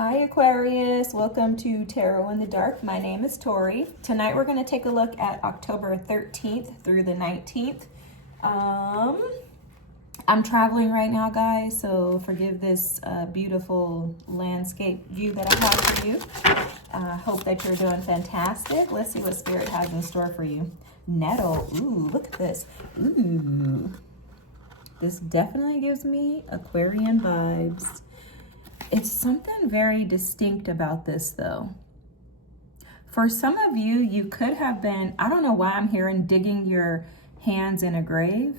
Hi Aquarius, welcome to Tarot in the Dark. My name is Tori. Tonight we're going to take a look at October 13th through the 19th. I'm traveling right now, guys, so forgive this beautiful landscape view that I have for you. Hope that you're doing fantastic. Let's see what Spirit has in store for you. Nettle, ooh, look at this. Ooh, this definitely gives me Aquarian vibes. It's something very distinct about this, though. For some of you, you could have been, I don't know why I'm hearing digging your hands in a grave.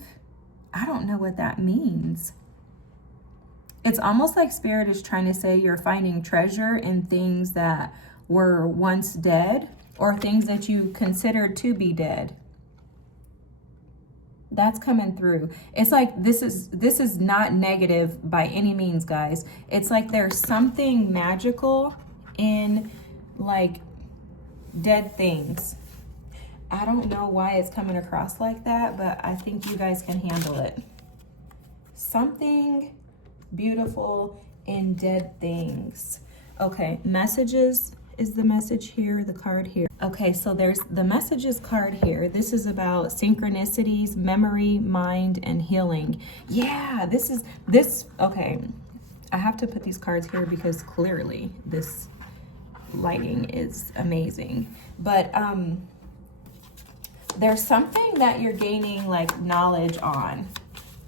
I don't know what that means. It's almost like Spirit is trying to say you're finding treasure in things that were once dead or things that you considered to be dead. That's coming through. It's like this is not negative by any means, guys. It's like there's something magical in like dead things. I don't know why it's coming across like that, but I think you guys can handle it. Something beautiful in dead things. Okay, messages is the message here, the card here. Okay, so there's the messages card here. This is about synchronicities, memory, mind, and healing. Yeah, okay. I have to put these cards here because clearly this lighting is amazing. But there's something that you're gaining like knowledge on.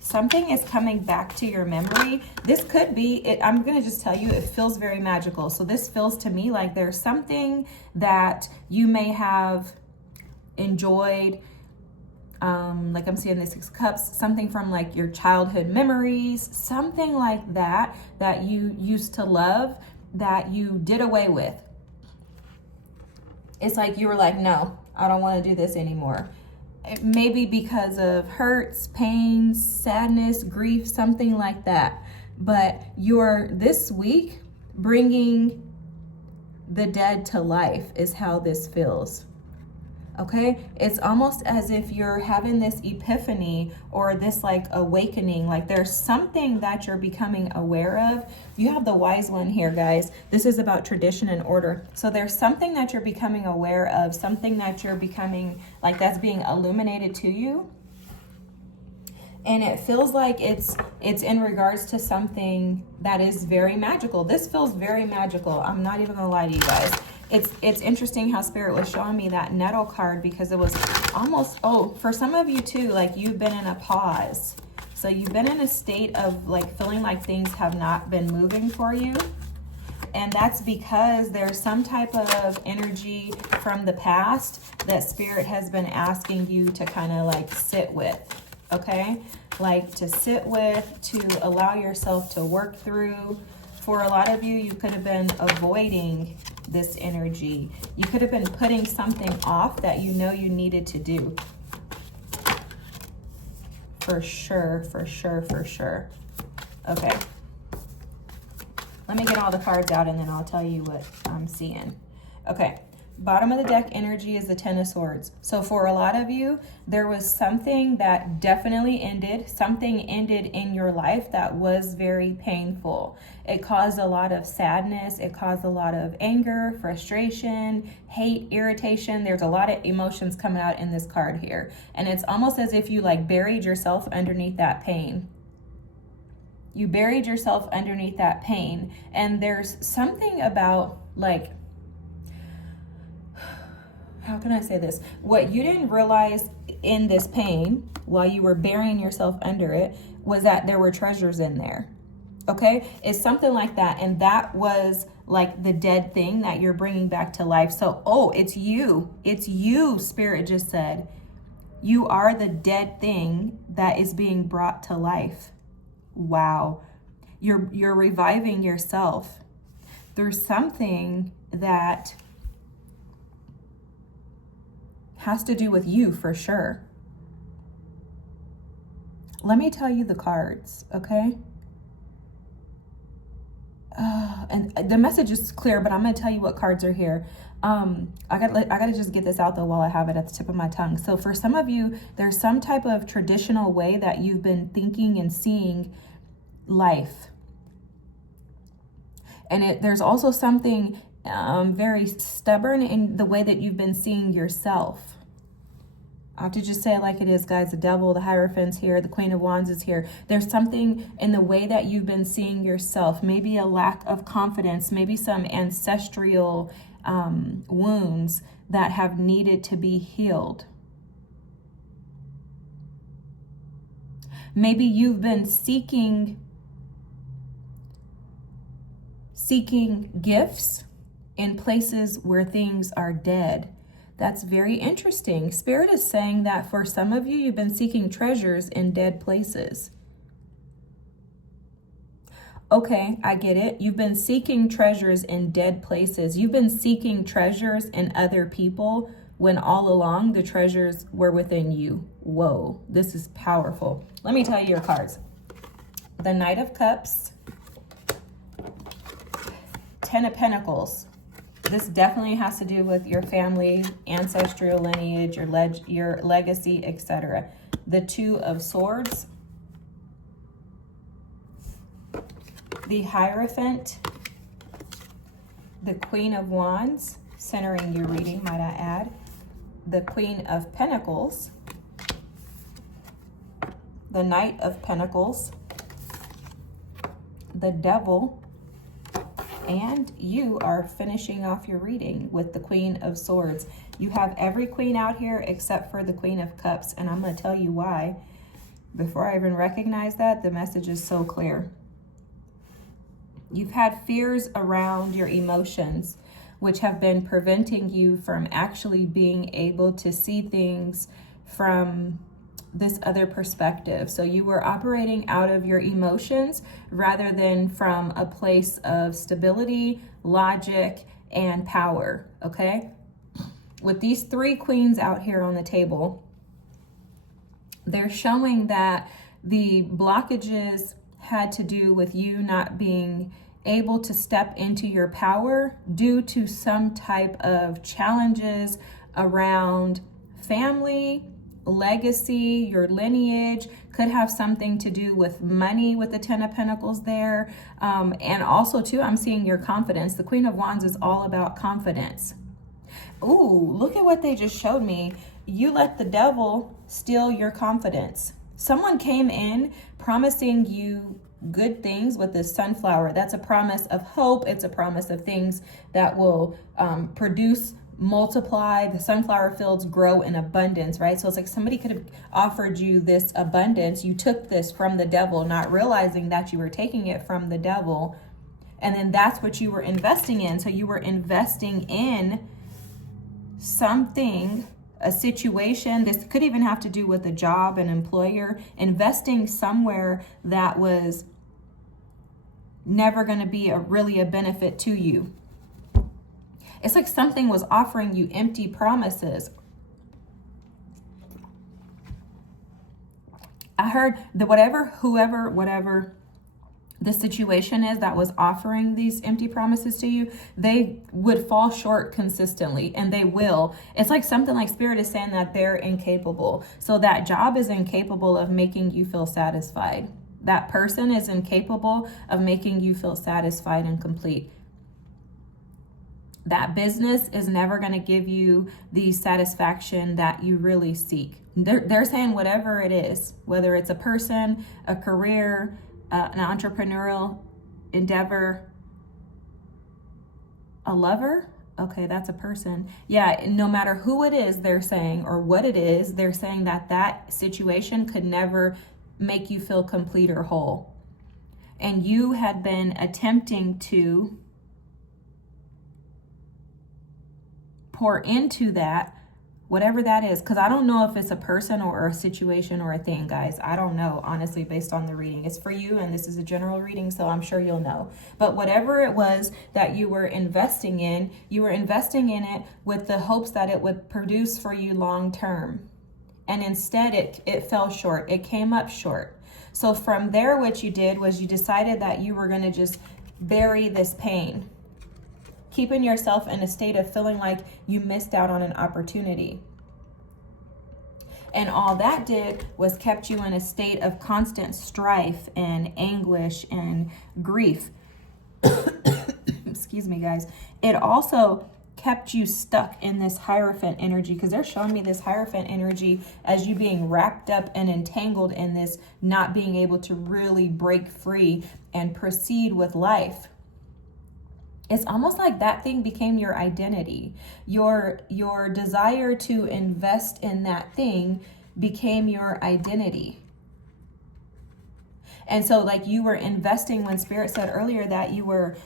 Something is coming back to your memory. This could be it. I'm going to just tell you, it feels very magical. So this feels to me like there's something that you may have enjoyed. Like I'm seeing the Six of Cups, something from like your childhood memories, something like that, that you used to love, that you did away with. It's like you were like, no, I don't want to do this anymore. Maybe because of hurts, pains, sadness, grief, something like that. But you're this week bringing the dead to life is how this feels. Okay? It's almost as if you're having this epiphany or this like awakening. Like there's something that you're becoming aware of. You have the wise one here, guys. This is about tradition and order. So there's something that you're becoming aware of, something that you're becoming like that's being illuminated to you. And it feels like it's in regards to something that is very magical. This feels very magical. I'm not even gonna lie to you guys. It's interesting how Spirit was showing me that nettle card because it was almost, for some of you too, like you've been in a pause. So you've been in a state of like feeling like things have not been moving for you. And that's because there's some type of energy from the past that Spirit has been asking you to kind of like sit with, okay? Like to sit with, to allow yourself to work through. For a lot of you, you could have been avoiding this energy. You could have been putting something off that you know you needed to do. For sure, for sure, for sure. Okay. Let me get all the cards out and then I'll tell you what I'm seeing. Okay. Bottom of the deck energy is the Ten of Swords. So for a lot of you, there was something that definitely ended. Something ended in your life that was very painful. It caused a lot of sadness. It caused a lot of anger, frustration, hate, irritation. There's a lot of emotions coming out in this card here. And it's almost as if you like buried yourself underneath that pain. You buried yourself underneath that pain. And there's something about like, how can I say this? What you didn't realize in this pain while you were burying yourself under it was that there were treasures in there. Okay? It's something like that. And that was like the dead thing that you're bringing back to life. So, it's you. It's you, Spirit just said. You are the dead thing that is being brought to life. Wow. You're reviving yourself. There's something that has to do with you for sure. Let me tell you the cards, okay? And the message is clear, but I'm gonna tell you what cards are here. I gotta just get this out though while I have it at the tip of my tongue. So for some of you, there's some type of traditional way that you've been thinking and seeing life. And there's also something very stubborn in the way that you've been seeing yourself. I have to just say it like it is, guys. The devil, the Hierophant's here, the Queen of Wands is here. There's something in the way that you've been seeing yourself, maybe a lack of confidence, maybe some ancestral wounds that have needed to be healed. Maybe you've been seeking gifts in places where things are dead. That's very interesting. Spirit is saying that for some of you, you've been seeking treasures in dead places. Okay, I get it. You've been seeking treasures in dead places. You've been seeking treasures in other people when all along the treasures were within you. Whoa, this is powerful. Let me tell you your cards. The Knight of Cups, Ten of Pentacles. This definitely has to do with your family, ancestral lineage, your legacy, etc. The Two of Swords, the Hierophant, the Queen of Wands, centering your reading, might I add, the Queen of Pentacles, the Knight of Pentacles, the Devil, and you are finishing off your reading with the Queen of Swords. You have every queen out here except for the Queen of Cups, and I'm going to tell you why. Before I even recognize that, the message is so clear. You've had fears around your emotions, which have been preventing you from actually being able to see things from this other perspective. So you were operating out of your emotions rather than from a place of stability, logic, and power, okay? With these three queens out here on the table, they're showing that the blockages had to do with you not being able to step into your power due to some type of challenges around family, legacy, your lineage. Could have something to do with money with the Ten of Pentacles there. And also too, I'm seeing your confidence. The Queen of Wands is all about confidence. Ooh, look at what they just showed me. You let the devil steal your confidence. Someone came in promising you good things with this sunflower. That's a promise of hope. It's a promise of things that will produce, multiply. The sunflower fields grow in abundance, right? So it's like somebody could have offered you this abundance. You took this from the devil, not realizing that you were taking it from the devil. And then that's what you were investing in. So you were investing in something, a situation. This could even have to do with a job, an employer, investing somewhere that was never going to be really a benefit to you. It's like something was offering you empty promises. I heard that whatever the situation is that was offering these empty promises to you, they would fall short consistently, and they will. It's like something like Spirit is saying that they're incapable. So that job is incapable of making you feel satisfied. That person is incapable of making you feel satisfied and complete. That business is never going to give you the satisfaction that you really seek. They're saying whatever it is, whether it's a person, a career, an entrepreneurial endeavor, a lover. Okay, that's a person. Yeah, no matter who it is, they're saying, or what it is, they're saying that that situation could never make you feel complete or whole. And you had been attempting to pour into that, whatever that is, because I don't know if it's a person or a situation or a thing, guys. I don't know, honestly, based on the reading. It's for you, and this is a general reading, so I'm sure you'll know. But whatever it was that you were investing in, you were investing in it with the hopes that it would produce for you long term. And instead, it fell short. It came up short. So from there, what you did was you decided that you were going to just bury this pain, keeping yourself in a state of feeling like you missed out on an opportunity. And all that did was kept you in a state of constant strife and anguish and grief. excuse me guys, it also kept you stuck in this Hierophant energy, because they're showing me this Hierophant energy as you being wrapped up and entangled in this, not being able to really break free and proceed with life. It's almost like that thing became your identity. Your desire to invest in that thing became your identity. And so like you were investing, when Spirit said earlier that you were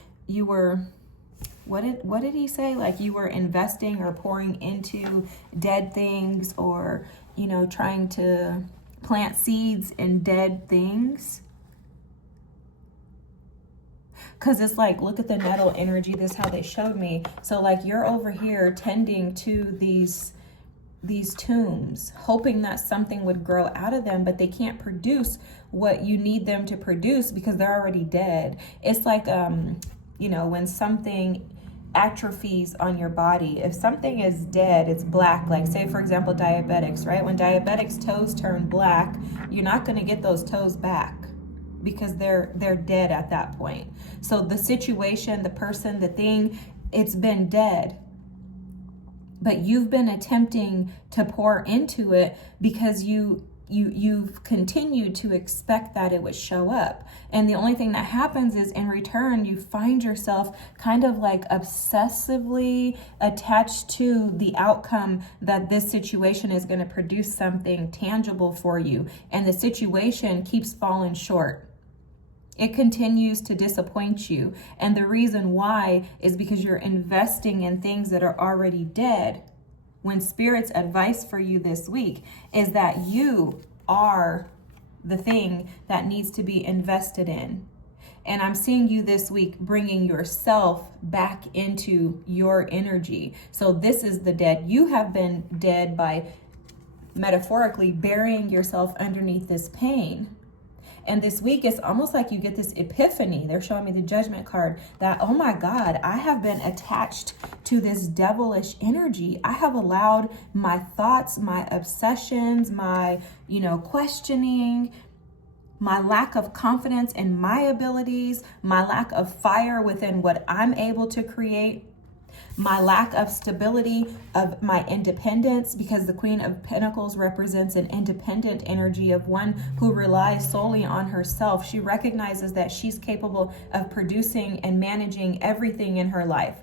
what did he say? Like you were investing or pouring into dead things, or, you know, trying to plant seeds in dead things. Because it's like, look at the nettle energy. This is how they showed me. So like you're over here tending to these tombs, hoping that something would grow out of them, but they can't produce what you need them to produce because they're already dead. It's like, you know, when something atrophies on your body, if something is dead, it's black. Like say, for example, diabetics, right? When diabetics' toes turn black, you're not going to get those toes back because they're dead at that point. So the situation, the person, the thing, it's been dead. But you've been attempting to pour into it because you've continued to expect that it would show up. And the only thing that happens is in return, you find yourself kind of like obsessively attached to the outcome that this situation is going to produce something tangible for you. And the situation keeps falling short. It continues to disappoint you. And the reason why is because you're investing in things that are already dead. When Spirit's advice for you this week is that you are the thing that needs to be invested in. And I'm seeing you this week bringing yourself back into your energy. So this is the dead. You have been dead by metaphorically burying yourself underneath this pain. And this week, it's almost like you get this epiphany. They're showing me the Judgment card that, oh my God, I have been attached to this devilish energy. I have allowed my thoughts, my obsessions, my, questioning, my lack of confidence in my abilities, my lack of fire within what I'm able to create, my lack of stability of my independence, because the Queen of Pentacles represents an independent energy of one who relies solely on herself. She recognizes that she's capable of producing and managing everything in her life.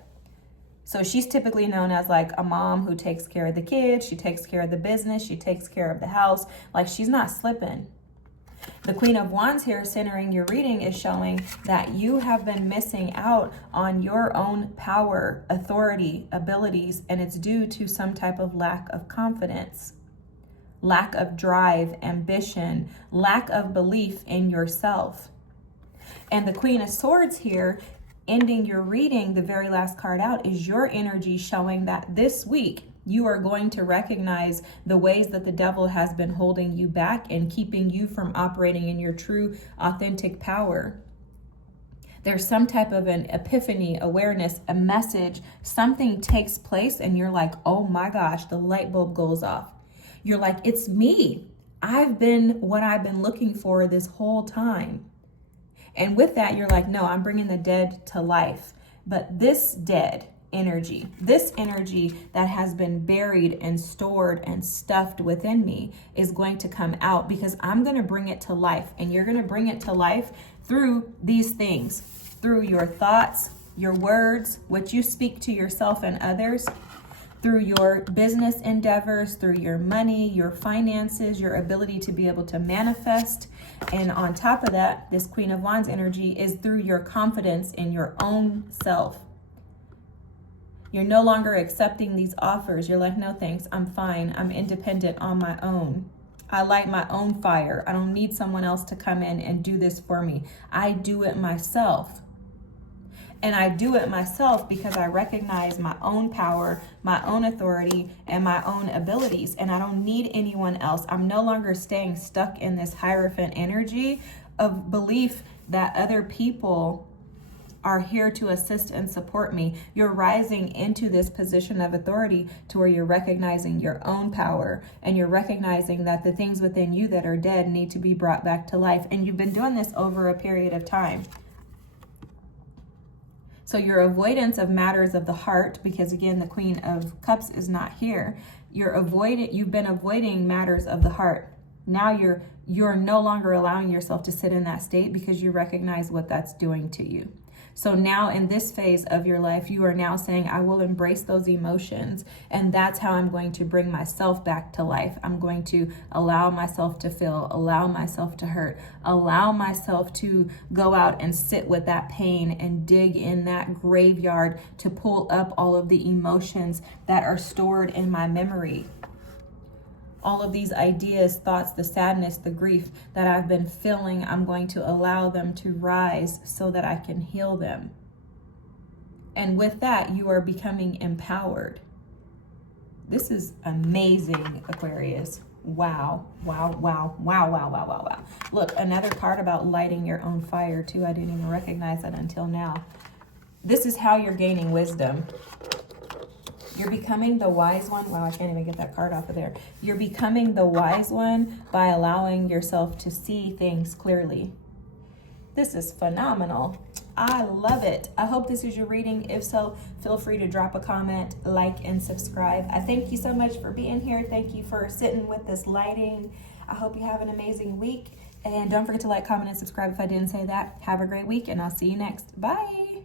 So she's typically known as like a mom who takes care of the kids, she takes care of the business, she takes care of the house. Like she's not slipping. The Queen of Wands here, centering your reading, is showing that you have been missing out on your own power, authority, abilities, and it's due to some type of lack of confidence, lack of drive, ambition, lack of belief in yourself. And the Queen of Swords here, ending your reading, the very last card out, is your energy showing that this week, you are going to recognize the ways that the devil has been holding you back and keeping you from operating in your true, authentic power. There's some type of an epiphany, awareness, a message, something takes place and you're like, oh my gosh, the light bulb goes off. You're like, it's me. I've been what I've been looking for this whole time. And with that, you're like, no, I'm bringing the dead to life. But this dead energy, this energy that has been buried and stored and stuffed within me is going to come out because I'm going to bring it to life. And you're going to bring it to life through these things, through your thoughts, your words, what you speak to yourself and others, through your business endeavors, through your money, your finances, your ability to be able to manifest. And on top of that, this Queen of Wands energy is through your confidence in your own self. You're no longer accepting these offers. You're like, no thanks, I'm fine. I'm independent on my own. I light my own fire. I don't need someone else to come in and do this for me. I do it myself. And I do it myself because I recognize my own power, my own authority, and my own abilities. And I don't need anyone else. I'm no longer staying stuck in this Hierophant energy of belief that other people are here to assist and support me. You're rising into this position of authority to where you're recognizing your own power and you're recognizing that the things within you that are dead need to be brought back to life. And you've been doing this over a period of time. So your avoidance of matters of the heart, because again, the Queen of Cups is not here. You've been avoiding matters of the heart. Now you're no longer allowing yourself to sit in that state because you recognize what that's doing to you. So now in this phase of your life, you are now saying, I will embrace those emotions. And that's how I'm going to bring myself back to life. I'm going to allow myself to feel, allow myself to hurt, allow myself to go out and sit with that pain and dig in that graveyard to pull up all of the emotions that are stored in my memory. All of these ideas, thoughts, the sadness, the grief that I've been feeling, I'm going to allow them to rise so that I can heal them. And with that, you are becoming empowered. This is amazing, Aquarius. Wow, wow, wow, wow, wow, wow, wow, wow. Look, another card about lighting your own fire too. I didn't even recognize that until now. This is how you're gaining wisdom. You're becoming the wise one. Wow, I can't even get that card off of there. You're becoming the wise one by allowing yourself to see things clearly. This is phenomenal. I love it. I hope this is your reading. If so, feel free to drop a comment, like, and subscribe. I thank you so much for being here. Thank you for sitting with this lighting. I hope you have an amazing week. And don't forget to like, comment, and subscribe if I didn't say that. Have a great week, and I'll see you next. Bye.